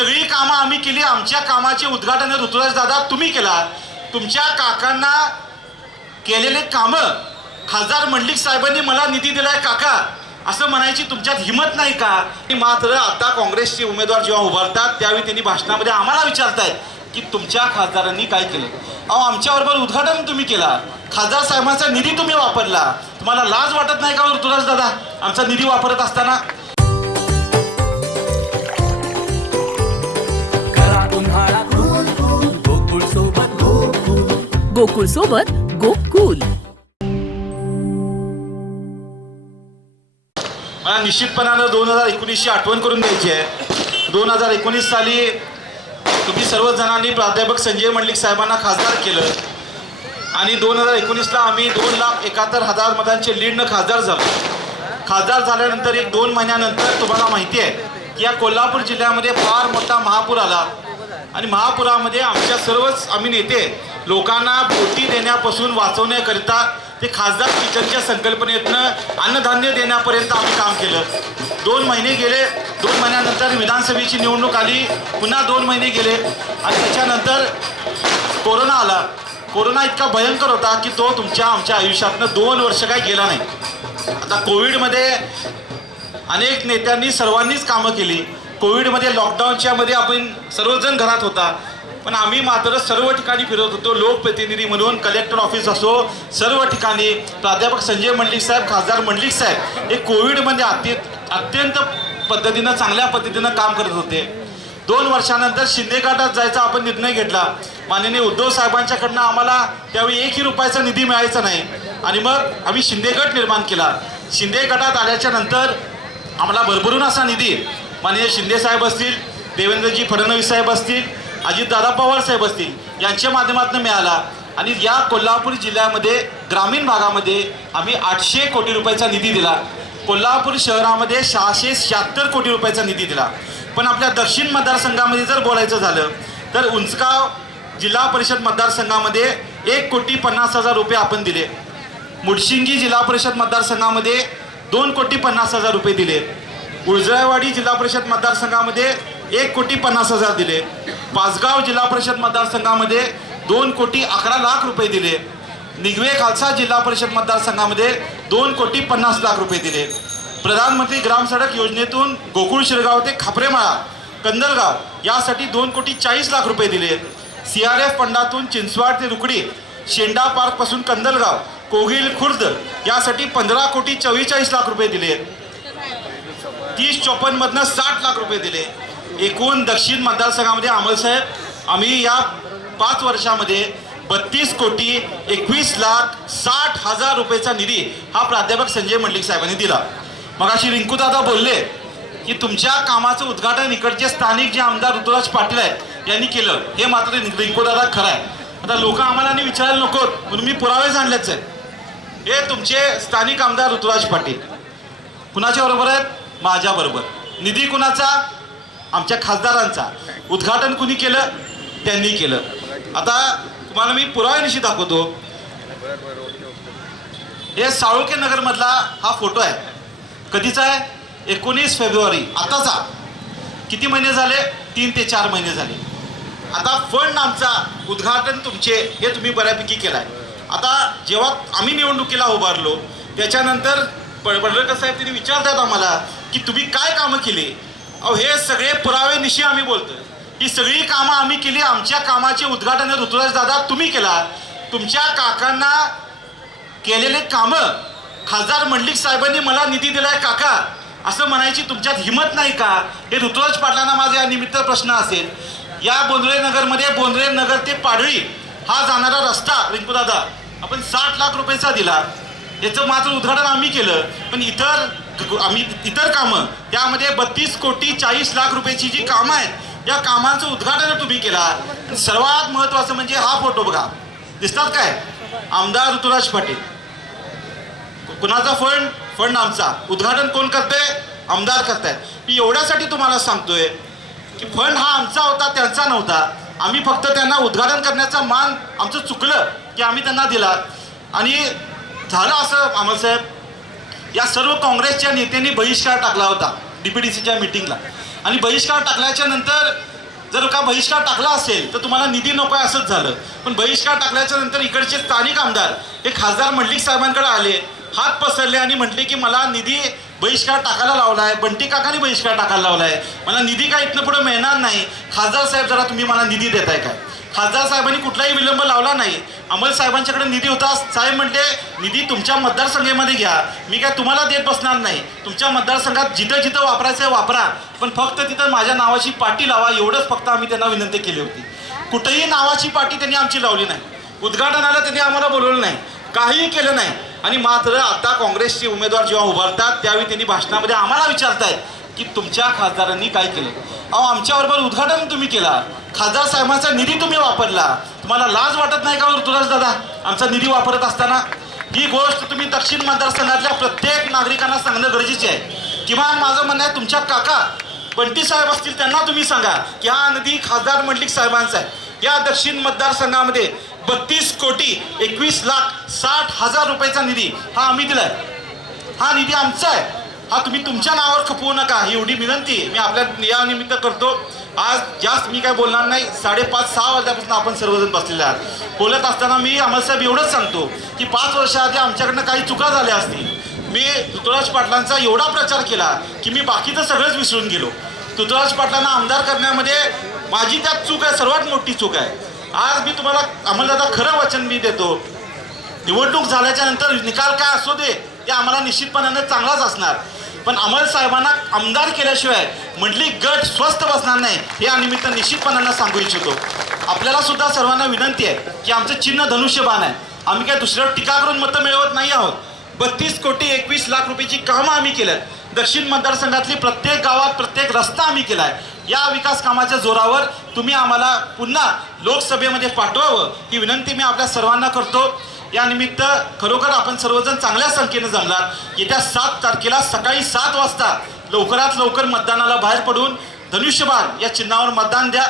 सगळी कामं आम्ही केली आमच्या कामाचे उद्घाटन ऋतुराज दादा तुम्ही केला. तुमच्या काकांना केलेले कामं खासदार मंडलिक साहेबांनी मला निधी दिलाय काका. असं म्हणायची तुमच्यात हिंमत नाही का? मात्र आता काँग्रेसचे उमेदवार जेव्हा उभारतात त्यावेळी त्यांनी भाषणामध्ये आम्हाला विचारतायत की तुमच्या खासदारांनी काय केलं? अहो आमच्याबरोबर उद्घाटन तुम्ही केला. खासदार साहेबांचा निधी तुम्ही वापरला. तुम्हाला लाज वाटत नाही का हो ऋतुराज दादा? आमचा निधी वापरत असताना गोकुळ सोबत गोकुल. मला निश्चितपणानं दोन हजार एकोणीसची आठवण करून द्यायची आहे. दोन हजार एकोणीस साली तुम्ही सर्वच जणांनी प्राध्यापक संजय मंडलिक साहेबांना खासदार केलं. आणि दोन हजार एकोणीसला आम्ही दोन लाख एकाहत्तर हजार मतांचे लीडनं खासदार झालो. खासदार झाल्यानंतर एक दोन महिन्यानंतर तुम्हाला माहिती आहे की या कोल्हापूर जिल्ह्यामध्ये फार मोठा महापूर आला. आणि महापुरामध्ये आमच्या सर्वच आम्ही नेते लोकांना पोटी देण्यापासून वाचवण्याकरिता ते खासदार किचनच्या संकल्पनेतनं अन्नधान्य देण्यापर्यंत आम्ही काम केलं. दोन महिने गेले दोन महिन्यानंतर विधानसभेची निवडणूक आली पुन्हा दोन महिने गेले. आणि त्याच्यानंतर कोरोना आला. कोरोना इतका भयंकर होता की तो तुमच्या आमच्या आयुष्यातनं दोन वर्ष काय गेला नाही. आता कोविडमध्ये अनेक नेत्यांनी सर्वांनीच कामं केली. कोविडमध्ये लॉकडाऊनच्यामध्ये आपण सर्वजण घरात होता. पण आम्ही मात्र सर्व ठिकाणी फिरत होतो. लोकप्रतिनिधी म्हणून कलेक्टर ऑफिस असो सर्व ठिकाणी प्राध्यापक संजय मंडलिक साहेब खासदार मंडलिक साहेब हे कोविडमध्ये अत्य अत्यंत पद्धतीनं चांगल्या पद्धतीनं काम करत होते. दोन वर्षानंतर शिंदेगटात जायचा आपण निर्णय घेतला. माननीय उद्धव साहेबांच्याकडनं आम्हाला त्यावेळी एकही रुपयाचा निधी मिळायचा नाही. आणि मग आम्ही शिंदेगट निर्माण केला. शिंदे गटात आल्याच्यानंतर आम्हाला भरभरून असा निधी माननीय शिंदे साहेब असतील देवेंद्रजी फडणवीस साहेब असतील अजितदादा पवार साहेब असतील यांच्या माध्यमातून मिळाला. आणि या कोल्हापूर जिल्ह्यामध्ये ग्रामीण भागामध्ये आम्ही आठशे कोटी रुपयाचा निधी दिला. कोल्हापूर शहरामध्ये सहाशे शहात्तर कोटी रुपयाचा निधी दिला. पण आपल्या दक्षिण मतदारसंघामध्ये जर बोलायचं झालं तर उंचगाव जिल्हा परिषद मतदारसंघामध्ये एक कोटी पन्नास हजार रुपये आपण दिले. मुडशिंगी जिल्हा परिषद मतदारसंघामध्ये दोन कोटी पन्नास हजार रुपये दिले. उळजळवाडी जिल्हा परिषद मतदारसंघामध्ये एक कोटी पन्नास हजार दिले. पाचगाव जिल्हा परिषद मतदारसंघामध्ये दोन कोटी अकरा लाख रुपये दिले. निगवे खालसा जिल्हा परिषद मतदारसंघामध्ये दोन कोटी पन्नास लाख रुपये दिले. प्रधानमंत्री ग्राम सडक योजनेतून गोकुळ शिरगाव ते खापरेमाळा कंदलगाव यासाठी दोन कोटी चाळीस लाख रुपये दिले. सी आर एफ फंडातून चिंचवाड ते रुकडी शेंडा पार्कपासून कंदलगाव कोगिल खुर्द यासाठी पंधरा कोटी चव्वेचाळीस लाख रुपये दिले. तीस चोपन्नमधनं साठ लाख रुपये दिले. एकूण दक्षिण मतदारसंघामध्ये अमल साहेब आम्ही या पाच वर्षामध्ये बत्तीस कोटी एकवीस लाख साठ हजार रुपयेचा निधी हा प्राध्यापक संजय मंडलिक साहेबांनी दिला. मग अशी रिंकूदादा बोलले की तुमच्या कामाचं उद्घाटन इकडचे स्थानिक जे आमदार ऋतुराज पाटील आहेत यांनी केलं. हे मात्र रिंकूदादा खरं आहे. आता लोक आम्हाला आणि विचारायला नकोत म्हणून मी पुरावेच आणलेच आहेत. हे तुमचे स्थानिक आमदार ऋतुराज पाटील. कुणाच्या बरोबर आहेत? माझ्याबरोबर निधी कुणाचा? आमच्या खासदारांचा. उद्घाटन कुणी केलं? त्यांनी केलं. आता तुम्हाला मी पुराव्यानिशी दाखवतो. हे साळुके नगरमधला हा फोटो आहे. कधीचा आहे? एकोणीस फेब्रुवारी. आताचा. किती महिने झाले? तीन ते चार महिने झाले. आता फंड आमचा उद्घाटन तुमचे हे तुम्ही बऱ्यापैकी केलं आहे आता जेव्हा आम्ही निवडणुकीला उभारलो त्याच्यानंतर प- पडळकर साहेब त्यांनी विचारतात आम्हाला की तुम्ही काय कामं केली? अहो हे सगळे पुरावे निशी आम्ही बोलतोय. ही सगळी कामं आम्ही केली आमच्या कामाचे उद्घाटन ऋतुराज दादा तुम्ही केला. तुमच्या काकांना केलेले कामं खासदार मंडलिक साहेबांनी मला निधी दिलाय काका. असं म्हणायची तुमच्यात हिंमत नाही का? हे ऋतुराज पाटलांना माझा या निमित्त प्रश्न असेल. या बोंद्रे नगरमध्ये बोंद्रे नगर ते पाडळी हा जाणारा रस्ता रिंकू दादा आपण साठ लाख रुपयेचा दिला. याचं मात्र उद्घाटन आम्ही केलं. पण इतर आम्ही इतर कामं त्यामध्ये बत्तीस कोटी चाळीस लाख रुपयाची जी कामं आहेत या कामांचं उद्घाटन तुम्ही केला. सर्वात महत्त्वाचं म्हणजे हा फोटो बघा. दिसतात काय? आमदार ऋतुराज पाटील. कुणाचा फंड? फंड आमचा. उद्घाटन कोण करते आमदार करतायत. मी एवढ्यासाठी तुम्हाला सांगतोय की फंड हा आमचा होता त्यांचा नव्हता. आम्ही फक्त त्यांना उद्घाटन करण्याचा मान आमचं चुकलं की आम्ही त्यांना दिला. आणि झालं असं आम्हाला साहेब. या सर्व काँग्रेसच्या नेत्यांनी बहिष्कार टाकला होता डीपीडीसीच्या मिटिंगला आणि बहिष्कार टाकल्याच्या नंतर जर का बहिष्कार टाकला असेल तर तुम्हाला निधी नको आहे असंच झालं. पण बहिष्कार टाकल्याच्या नंतर इकडचे स्थानिक आमदार हे खासदार मंडलिक साहेबांकडे आले हात पसरले आणि म्हटले की मला निधी बहिष्कार टाकायला लावला आहे बंटी काकाने बहिष्कार टाकायला लावला आहे. मला निधी काय इथनं पुढे मिळणार नाही. खासदार साहेब जरा तुम्ही मला निधी देताय काय? खासदार साहेबांनी कुठलाही विलंब लावला नाही. अमल साहेबांच्याकडे निधी होता. साहेब म्हणले निधी तुमच्या मतदारसंघामध्ये घ्या. मी काय तुम्हाला देत बसणार नाही. तुमच्या मतदारसंघात जिथं जिथं वापरायचं आहे वापरा. पण फक्त तिथं माझ्या नावाची पाटी लावा. एवढंच फक्त आम्ही त्यांना विनंती केली होती. कुठेही नावाची पाटी त्यांनी आमची लावली नाही. उद्घाटनाला त्यांनी आम्हाला बोलवलं नाही. काहीही केलं नाही. आणि मात्र आता काँग्रेसचे उमेदवार जेव्हा उभारतात त्यावेळी त्यांनी भाषणामध्ये आम्हाला विचारतायत की तुमच्या खासदारांनी काय केलं? अहो आमच्याबरोबर उद्घाटन तुम्ही केला. खासदार साहेबांचा निधी तुम्ही वापरला. तुम्हाला लाज वाटत नाही का हो, ऋतुराज दादा? आमचा निधी वापरत असताना? ही गोष्ट तुम्ही दक्षिण मतदारसंघातल्या प्रत्येक नागरिकांना सांगणं गरजेचे आहे. किमान माझं म्हणणं आहे तुमच्या काका बंटी साहेब असतील त्यांना तुम्ही सांगा की हा निधी खासदार मंडलिक साहेबांचा आहे. या दक्षिण मतदारसंघामध्ये बत्तीस कोटी एकवीस लाख साठ हजार रुपयाचा निधी हा आम्ही दिलाय. हा निधी आमचा आहे. हा तुम्ही तुमच्या नावावर खपवू नका. एवढी विनंती मी आपल्या या निमित्त करतो. आज जास्त मी काय बोलणार नाही. साडेपाच सहा वाजल्यापासून आपण सर्वजण बसलेले आहात. बोलत असताना मी अमरसाहेब एवढंच सांगतो की पाच वर्षाआधी आमच्याकडनं काही चुका झाल्या असतील. मी ऋतुराज पाटलांचा एवढा प्रचार केला की मी बाकीचं सगळंच विसरून गेलो. ऋतुराज पाटलांना आमदार करण्यामध्ये माझी त्यात चूक आहे सर्वात मोठी चूक आहे. आज मी तुम्हाला अमलदादा खरं वचन मी देतो. निवडणूक झाल्याच्यानंतर निकाल काय असू दे ते आम्हाला निश्चितपणाने चांगलाच असणार. पण अमर साहेबांना आमदार केल्याशिवाय म्हटली गट स्वस्थ बसणार नाही हे निमित्त निश्चितपणानं सांगू इच्छितो. आपल्याला सुद्धा सर्वांना विनंती आहे की आमचं चिन्ह धनुष्यबाण आहे. आम्ही काय दुसऱ्यावर टीका करून मतं मिळवत नाही आहोत. बत्तीस कोटी एकवीस लाख रुपयाची कामं आम्ही केल्यात दक्षिण मतदारसंघातली प्रत्येक गावात प्रत्येक रस्ता आम्ही केलाय या विकास कामाच्या जोरावर तुम्ही आम्हाला पुन्हा लोकसभेमध्ये पाठवावं ही विनंती मी आपल्या सर्वांना करतो. या निमित्त खरोखर आपण सर्वजण चांगल्या संख्येनं जमलात. येत्या सात तारखेला सकाळी सात वाजता लवकरात लवकर मतदानाला बाहेर पडून धनुष्यबाण या चिन्हावर मतदान द्या.